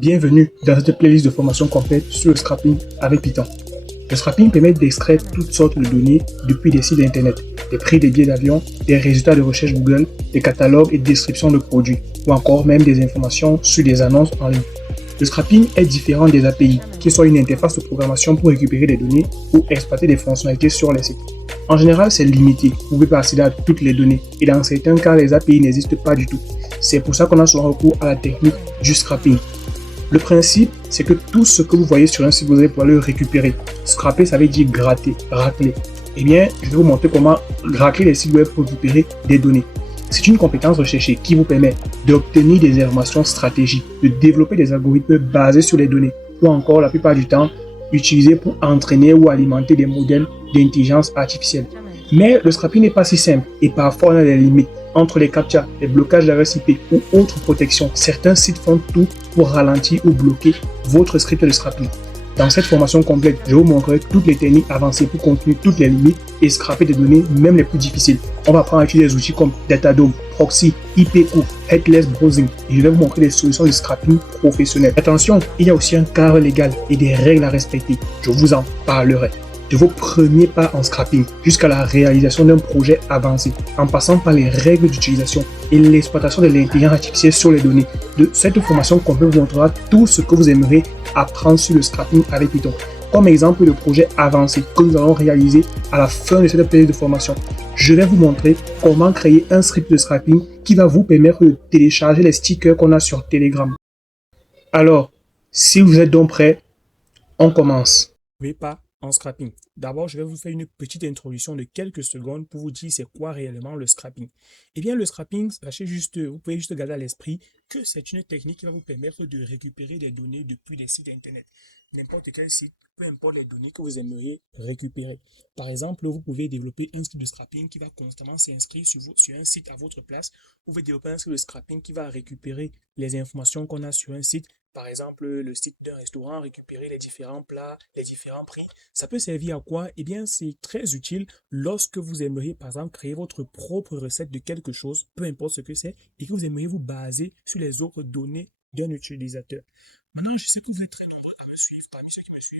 Bienvenue dans cette playlist de formation complète sur le scrapping avec Python. Le scrapping permet d'extraire toutes sortes de données depuis des sites internet, des prix des billets d'avion, des résultats de recherche Google, des catalogues et descriptions de produits, ou encore même des informations sur des annonces en ligne. Le scrapping est différent des API, qui sont une interface de programmation pour récupérer des données ou exploiter des fonctionnalités sur les sites. En général, c'est limité, vous ne pouvez pas accéder à toutes les données, et dans certains cas, les API n'existent pas du tout. C'est pour ça qu'on a souvent recours à la technique du scrapping. Le principe, c'est que tout ce que vous voyez sur un site, vous allez pouvoir le récupérer. Scraper, ça veut dire gratter, racler. Eh bien, je vais vous montrer comment racler les sites web pour récupérer des données. C'est une compétence recherchée qui vous permet d'obtenir des informations stratégiques, de développer des algorithmes basés sur les données, ou encore, la plupart du temps, utilisés pour entraîner ou alimenter des modèles d'intelligence artificielle. Mais le scrapping n'est pas si simple et parfois on a des limites. Entre les captchas, les blocages d'adresse IP ou autres protections, certains sites font tout pour ralentir ou bloquer votre script de scrapping. Dans cette formation complète, je vous montrerai toutes les techniques avancées pour contenir toutes les limites et scraper des données, même les plus difficiles. On va apprendre à utiliser des outils comme Datadog, Proxy, IPQ, Headless Browsing et je vais vous montrer des solutions de scrapping professionnelles. Attention, il y a aussi un cadre légal et des règles à respecter. Je vous en parlerai. De vos premiers pas en scrapping jusqu'à la réalisation d'un projet avancé, en passant par les règles d'utilisation et l'exploitation de l'intelligence artificielle sur les données. De cette formation complète vous montrera tout ce que vous aimeriez apprendre sur le scrapping avec Python. Comme exemple de projet avancé que nous allons réaliser à la fin de cette période de formation, je vais vous montrer comment créer un script de scrapping qui va vous permettre de télécharger les stickers qu'on a sur Telegram. Alors, si vous êtes donc prêts, on commence. Pas en scrapping. D'abord, je vais vous faire une petite introduction de quelques secondes pour vous dire c'est quoi réellement le scrapping. Eh bien, le scrapping, sachez juste, vous pouvez juste garder à l'esprit que c'est une technique qui va vous permettre de récupérer des données depuis des sites internet. N'importe quel site, peu importe les données que vous aimeriez récupérer. Par exemple, vous pouvez développer un script de scrapping qui va constamment s'inscrire sur un site à votre place. Vous pouvez développer un script de scrapping qui va récupérer les informations qu'on a sur un site. Par exemple, le site d'un restaurant, récupérer les différents plats, les différents prix. Ça peut servir à quoi? Eh bien, c'est très utile lorsque vous aimeriez, par exemple, créer votre propre recette de quelque chose, peu importe ce que c'est, et que vous aimeriez vous baser sur les autres données d'un utilisateur. Maintenant, je sais que vous êtes très nombreux à me suivre. Parmi ceux qui me suivent,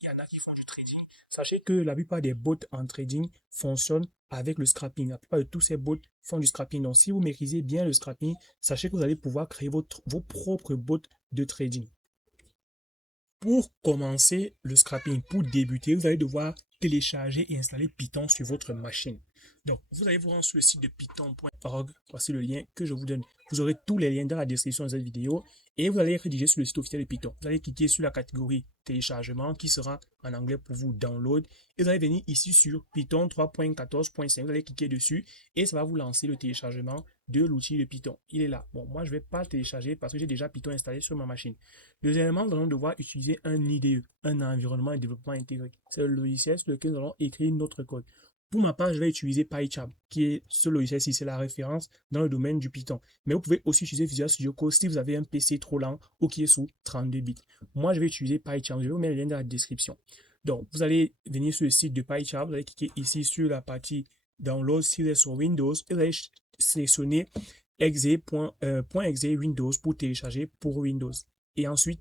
il y en a qui font du trading. Sachez que la plupart des bots en trading fonctionnent avec le scrapping. La plupart de tous ces bots font du scrapping. Donc, si vous maîtrisez bien le scrapping, sachez que vous allez pouvoir créer vos propres bots de trading. Pour commencer le scrapping, pour débuter, vous allez devoir télécharger et installer Python sur votre machine. Donc, vous allez vous rendre sur le site de python.org. Voici le lien que je vous donne. Vous aurez tous les liens dans la description de cette vidéo et vous allez rédiger sur le site officiel de Python. Vous allez cliquer sur la catégorie téléchargement qui sera en anglais pour vous download et vous allez venir ici sur Python 3.14.5. Vous allez cliquer dessus et ça va vous lancer le téléchargement de l'outil de Python. Il est là. Bon, moi, je ne vais pas le télécharger parce que j'ai déjà Python installé sur ma machine. Deuxièmement, nous allons devoir utiliser un IDE, un environnement de développement intégré. C'est le logiciel sur lequel nous allons écrire notre code. Pour ma part, je vais utiliser PyCharm, qui est ce logiciel-ci, c'est la référence dans le domaine du Python. Mais vous pouvez aussi utiliser Visual Studio Code si vous avez un PC trop lent ou qui est sous 32 bits. Moi, je vais utiliser PyCharm. Je vais vous mettre le lien dans la description. Donc, vous allez venir sur le site de PyCharm, vous allez cliquer ici sur la partie Download si vous êtes sur Windows et vous allez sélectionner .exe Windows pour télécharger pour Windows. Et ensuite,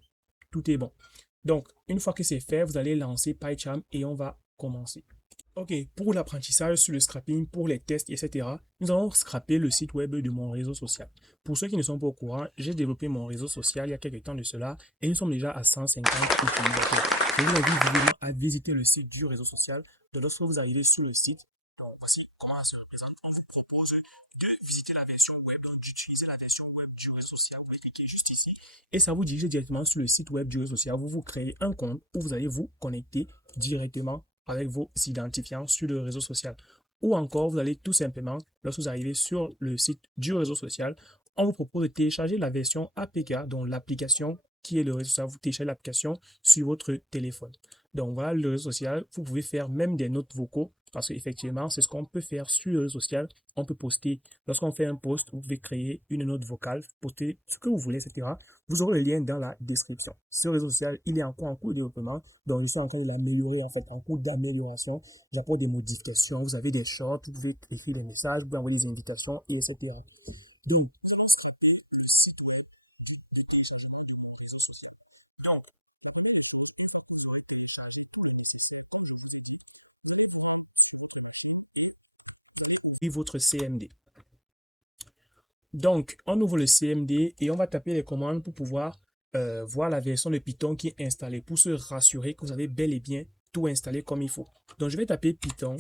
tout est bon. Donc, une fois que c'est fait, vous allez lancer PyCharm et on va commencer. Ok, pour l'apprentissage sur le scrapping, pour les tests, etc., nous allons scraper le site web de mon réseau social. Pour ceux qui ne sont pas au courant, j'ai développé mon réseau social il y a quelques temps de cela et nous sommes déjà à 150 utilisateurs. Je vous invite vivement à visiter le site du réseau social. Donc, lorsque vous arrivez sur le site, donc voici comment ça se représente. On vous propose de visiter la version web, donc d'utiliser la version web du réseau social. Vous pouvez cliquer juste ici et ça vous dirige directement sur le site web du réseau social. Vous créez un compte où vous allez vous connecter directement avec vos identifiants sur le réseau social. Ou encore, vous allez tout simplement, lorsque vous arrivez sur le site du réseau social, on vous propose de télécharger la version APK, donc l'application qui est le réseau social. Vous téléchargez l'application sur votre téléphone. Donc voilà le réseau social. Vous pouvez faire même des notes vocaux parce qu'effectivement, c'est ce qu'on peut faire sur le réseau social. On peut poster, lorsqu'on fait un post, vous pouvez créer une note vocale, poster ce que vous voulez, etc. Vous aurez le lien dans la description. Ce réseau social, il est encore en cours de développement. Donc, je suis en train de l'améliorer, en fait, en cours d'amélioration. J'apporte des modifications. Vous avez des shorts, vous pouvez écrire des messages, vous pouvez envoyer des invitations, etc. Donc, nous allons scraper le site web de téléchargement de mon réseau social. votre CMD. Donc, on ouvre le CMD et on va taper les commandes pour pouvoir voir la version de Python qui est installée, pour se rassurer que vous avez bel et bien tout installé comme il faut. Donc, je vais taper Python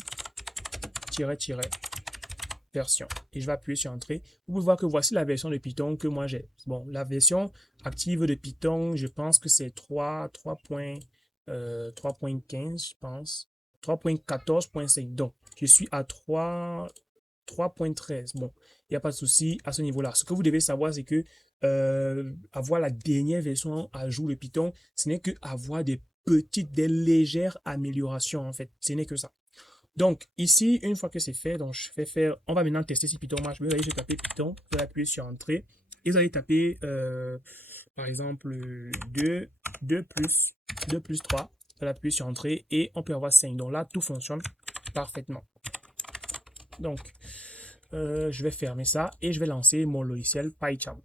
version et je vais appuyer sur entrée. Vous pouvez voir que voici la version de Python que moi j'ai. Bon, la version active de Python, je pense que c'est 3.15, je pense. 3.14.5. Donc, je suis à 3.13. Bon, il n'y a pas de souci à ce niveau-là. Ce que vous devez savoir, c'est que avoir la dernière version à jour de Python, ce n'est que avoir des légères améliorations en fait. Ce n'est que ça. Donc ici, une fois que c'est fait, donc je vais faire, on va maintenant tester si Python marche. Vous allez taper Python, vous allez appuyer sur entrée et vous allez taper par exemple 2 plus 3. Vous allez appuyer sur entrée et on peut avoir 5. Donc là, tout fonctionne parfaitement. Donc je vais fermer ça et je vais lancer mon logiciel PyCharm.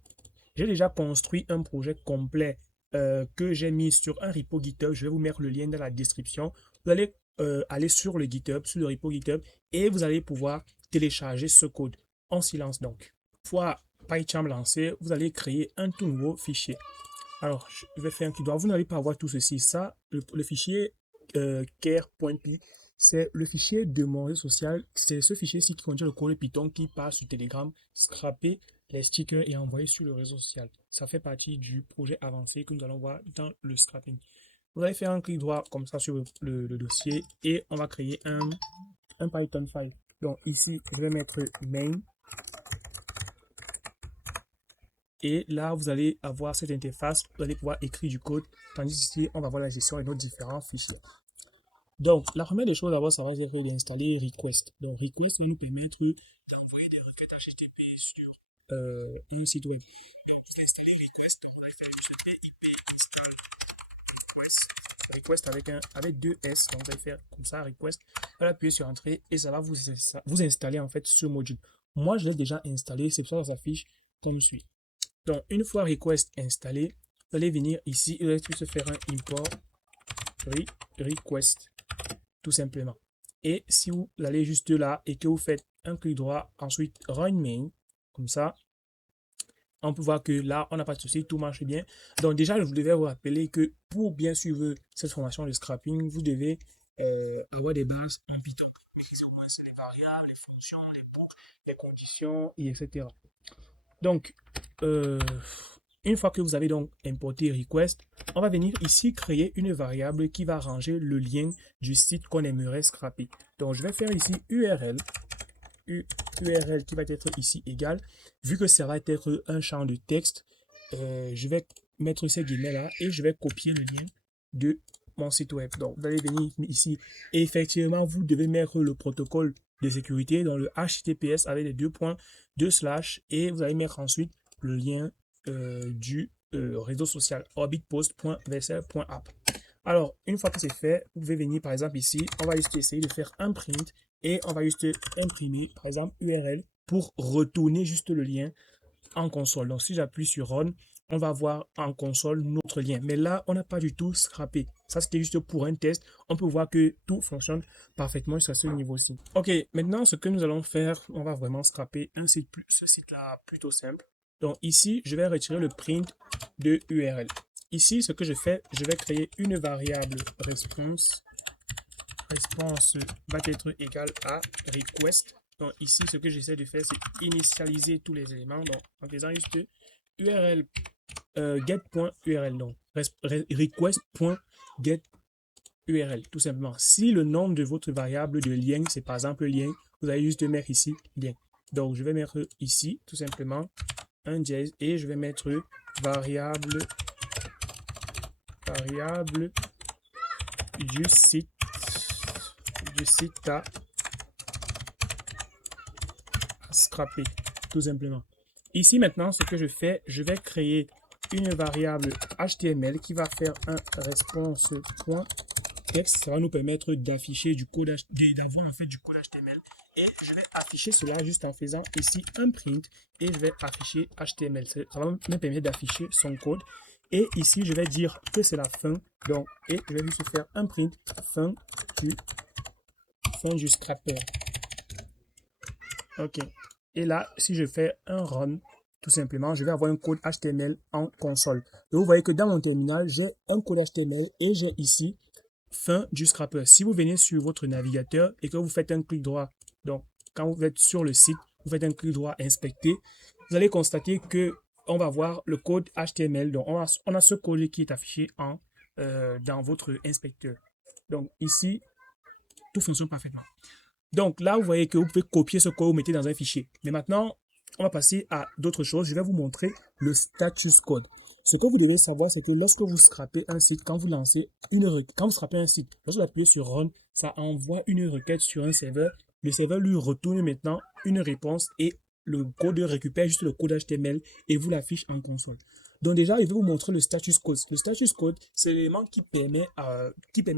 J'ai déjà construit un projet complet que j'ai mis sur un repo GitHub. Je vais vous mettre le lien dans la description. Vous allez aller sur le GitHub, sur le repo GitHub, et vous allez pouvoir télécharger ce code en silence. Donc, une fois PyCharm lancé, vous allez créer un tout nouveau fichier. Alors, je vais faire un clic droit. Vous n'allez pas avoir tout ceci. Ça, le fichier care.py, c'est le fichier de mon réseau social. C'est ce fichier-ci qui contient le code Python qui passe sur Telegram, scraper les stickers et envoyer sur le réseau social. Ça fait partie du projet avancé que nous allons voir dans le scrapping. Vous allez faire un clic droit comme ça sur le dossier et on va créer un Python file. Donc ici, je vais mettre main. Et là, vous allez avoir cette interface. Vous allez pouvoir écrire du code. Tandis ici, on va voir la gestion de nos différents fichiers. Donc, la première des choses d'abord, ça va être d'installer request. Donc, request va nous permettre d'envoyer des requêtes HTTP sur un site web. Pour installer request, on va faire juste pip install request avec deux S. Donc, vous allez faire comme ça, request. Vous allez appuyer sur entrée et ça va vous installer en fait ce module. Moi, je l'ai déjà installé. C'est pour ça que ça s'affiche comme suit. Donc, une fois request installé, vous allez venir ici et vous allez juste faire un import request. Tout simplement. Et si vous allez juste là et que vous faites un clic droit, ensuite run main, comme ça, on peut voir que là, on n'a pas de souci, tout marche bien. Donc déjà, je devais vous rappeler que pour bien suivre cette formation de scrapping, vous devez avoir des bases en Python. Maîtriser au moins les variables, les fonctions, les boucles, les conditions, et etc. Donc, une fois que vous avez donc importé request, on va venir ici créer une variable qui va ranger le lien du site qu'on aimerait scraper. Donc, je vais faire ici URL qui va être ici égal. Vu que ça va être un champ de texte, je vais mettre ces guillemets là et je vais copier le lien de mon site web. Donc, vous allez venir ici et effectivement, vous devez mettre le protocole de sécurité dans le HTTPS avec les 2 points, 2 slash et vous allez mettre ensuite le lien du réseau social orbitpost.vsl.app. Alors, une fois que c'est fait, vous pouvez venir par exemple ici, on va juste essayer de faire un print et on va juste imprimer par exemple URL pour retourner juste le lien en console. Donc, si j'appuie sur Run, on va voir en console notre lien. Mais là, on n'a pas du tout scrappé. Ça, c'était juste pour un test. On peut voir que tout fonctionne parfaitement sur ce niveau-ci. Ok, maintenant, ce que nous allons faire, on va vraiment scraper ce site-là plutôt simple. Donc ici, je vais retirer le print de URL. Ici, ce que je fais, je vais créer une variable response. Response va être égal à request. Donc ici, ce que j'essaie de faire, c'est initialiser tous les éléments. Donc en faisant juste URL get.url. Donc request.getURL. Tout simplement. Si le nom de votre variable de lien, c'est par exemple lien, vous allez juste mettre ici lien. Donc je vais mettre ici tout simplement un dièse et je vais mettre variable du site à scraper tout simplement. Ici maintenant, ce que je fais, je vais créer une variable HTML qui va faire un response.text. Ça va nous permettre d'afficher du code, d'avoir en fait du code HTML. Et je vais afficher cela juste en faisant ici un print et je vais afficher HTML. Ça va me permettre d'afficher son code. Et ici, je vais dire que c'est la fin. Donc, et je vais juste faire un print fin du scrapper. OK. Et là, si je fais un run, tout simplement, je vais avoir un code HTML en console. Et vous voyez que dans mon terminal, j'ai un code HTML et j'ai ici fin du scrapper. Si vous venez sur votre navigateur et que vous faites un clic droit, donc quand vous êtes sur le site, vous faites un clic droit inspecter, vous allez constater que on va voir le code HTML. Donc on a ce code qui est affiché dans votre inspecteur. Donc ici, tout fonctionne parfaitement. Donc là, vous voyez que vous pouvez copier ce code, vous mettez dans un fichier. Mais maintenant, on va passer à d'autres choses. Je vais vous montrer le status code. Ce que vous devez savoir, c'est que lorsque vous scrapez un site, quand vous lancez une requête, quand vous scrapez un site, lorsque vous appuyez sur Run, ça envoie une requête sur un serveur. Le serveur lui retourne maintenant une réponse et le code récupère juste le code HTML et vous l'affiche en console. Donc déjà, je vais vous montrer le status code. Le status code, c'est l'élément qui permet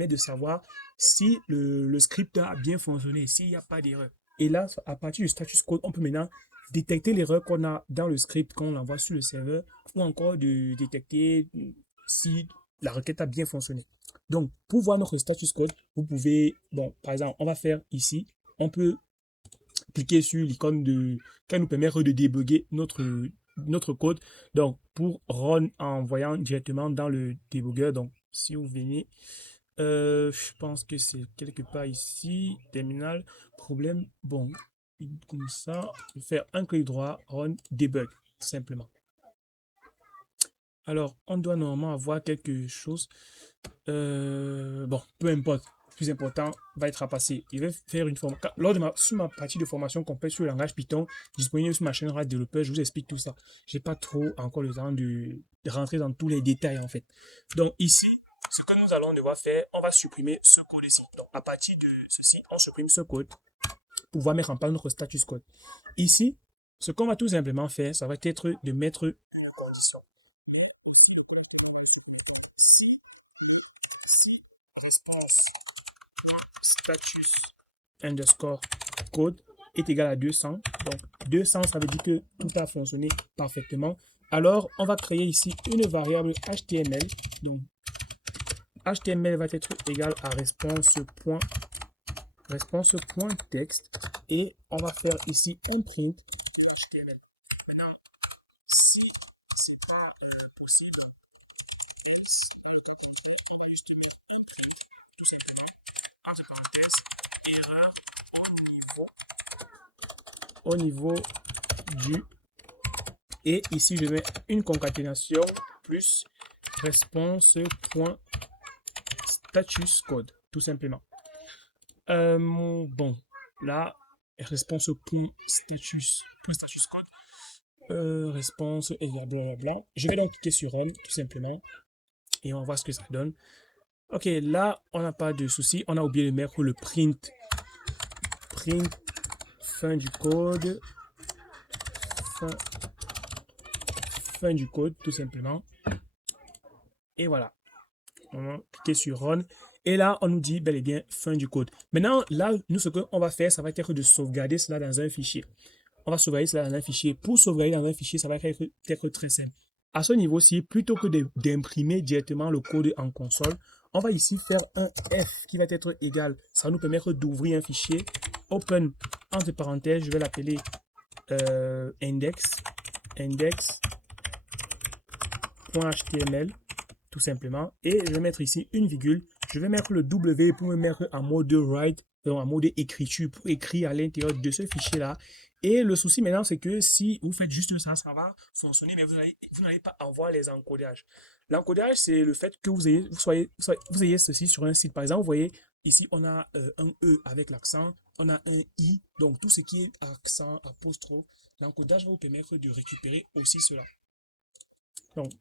de savoir si le script a bien fonctionné, s'il n'y a pas d'erreur. Et là, à partir du status code, on peut maintenant détecter l'erreur qu'on a dans le script quand on l'envoie sur le serveur ou encore de détecter si la requête a bien fonctionné. Donc, pour voir notre status code, vous pouvez, bon, par exemple, on va faire ici, on peut cliquer sur l'icône qui nous permet de débugger notre code. Donc, pour run en voyant directement dans le débugger, donc si vous venez, je pense que c'est quelque part ici, terminal, problème, bon, comme ça, faire un clic droit, run, debug, simplement. Alors, on doit normalement avoir quelque chose, bon, peu importe. Le plus important va être à passer. Je vais faire une formation. Lors de sur ma partie de formation complète sur le langage Python, disponible sur ma chaîne Radio Développeur, je vous explique tout ça. J'ai pas trop encore le temps de rentrer dans tous les détails en fait. Donc ici, ce que nous allons devoir faire, on va supprimer ce code-ci. Donc à partir de ceci, on supprime ce code pour pouvoir mettre en place notre status code. Ici, ce qu'on va tout simplement faire, ça va être de mettre une condition. Status underscore code est égal à 200. Donc 200, ça veut dire que tout a fonctionné parfaitement. Alors, on va créer ici une variable HTML. Donc, HTML va être égal à response.text et on va faire ici un print HTML. Maintenant, si c'est pas possible, tout simplement, entre parenthèses, erreur au niveau du, et ici je mets une concaténation plus response.status code, tout simplement. Bon, là, response.status code, response et blablabla. Je vais donc cliquer sur Run, tout simplement, et on va voir ce que ça donne. Ok, là, on n'a pas de souci. On a oublié de mettre le print fin du code, fin du code, tout simplement. Et voilà. On va cliquer sur Run. Et là, on nous dit bel et bien fin du code. Maintenant, là, nous, ce qu'on va faire, ça va être de sauvegarder cela dans un fichier. On va sauvegarder cela dans un fichier. Pour sauvegarder dans un fichier, ça va être très simple. À ce niveau-ci, plutôt que d'imprimer directement le code en console, on va ici faire un F qui va être égal. Ça va nous permettre d'ouvrir un fichier. Open, entre parenthèses, je vais l'appeler index.html. Tout simplement, et je vais mettre ici une virgule, je vais mettre le W pour me mettre en mode write, donc en mode écriture, pour écrire à l'intérieur de ce fichier là. Et le souci maintenant, c'est que si vous faites juste ça, ça va fonctionner, mais vous n'allez pas avoir les encodages. L'encodage, c'est le fait que vous ayez ceci sur un site. Par exemple, vous voyez ici, on a un E avec l'accent, on a un I, donc tout ce qui est accent, apostrophe, l'encodage va vous permettre de récupérer aussi cela. Donc,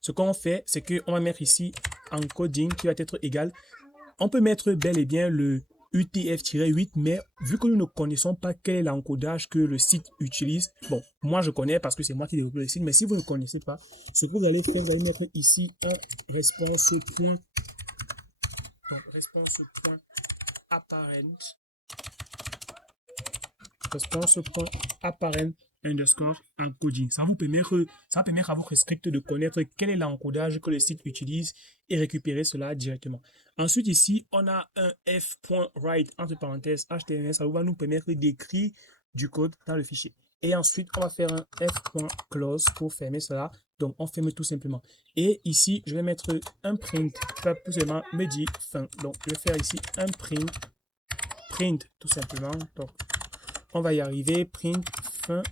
ce qu'on fait, c'est qu'on va mettre ici encoding qui va être égal. On peut mettre bel et bien le UTF-8, mais vu que nous ne connaissons pas quel est l'encodage que le site utilise, bon, moi je connais parce que c'est moi qui développe le site, mais si vous ne connaissez pas, ce que vous allez faire, vous allez mettre ici un response.apparent underscore encoding. Ça va permettre à votre script de connaître quel est l'encodage que le site utilise et récupérer cela directement. Ensuite, ici, on a un f.write entre parenthèses HTML. Ça va nous permettre d'écrire du code dans le fichier. Et ensuite, on va faire un f.close pour fermer cela. Donc, on ferme tout simplement. Et ici, je vais mettre un print. Ça va tout simplement me dire fin. Donc, je vais faire ici un print tout simplement. Donc, on va y arriver. Print fin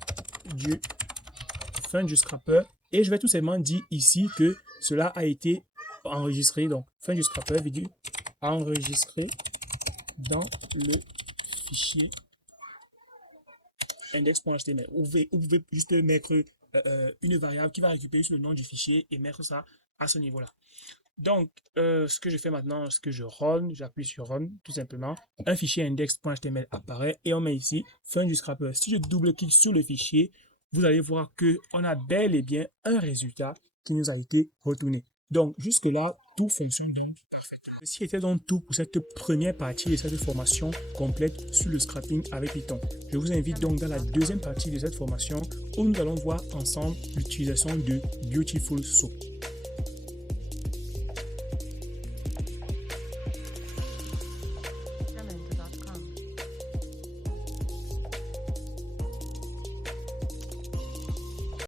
du scrapper. Et je vais tout simplement dire ici que cela a été enregistré. Donc, fin du scrapper, enregistré dans le fichier index.html. Vous pouvez juste mettre une variable qui va récupérer sur le nom du fichier et mettre ça à ce niveau-là. Donc, ce que je fais maintenant, c'est que je run, j'appuie sur run, tout simplement. Un fichier index.html apparaît et on met ici fin du scrapper. Si je double-clique sur le fichier, vous allez voir qu'on a bel et bien un résultat qui nous a été retourné. Donc, jusque-là, tout fonctionne donc parfaitement. Ceci était donc tout pour cette première partie de cette formation complète sur le scrapping avec Python. Je vous invite donc dans la deuxième partie de cette formation où nous allons voir ensemble l'utilisation de Beautiful Soup.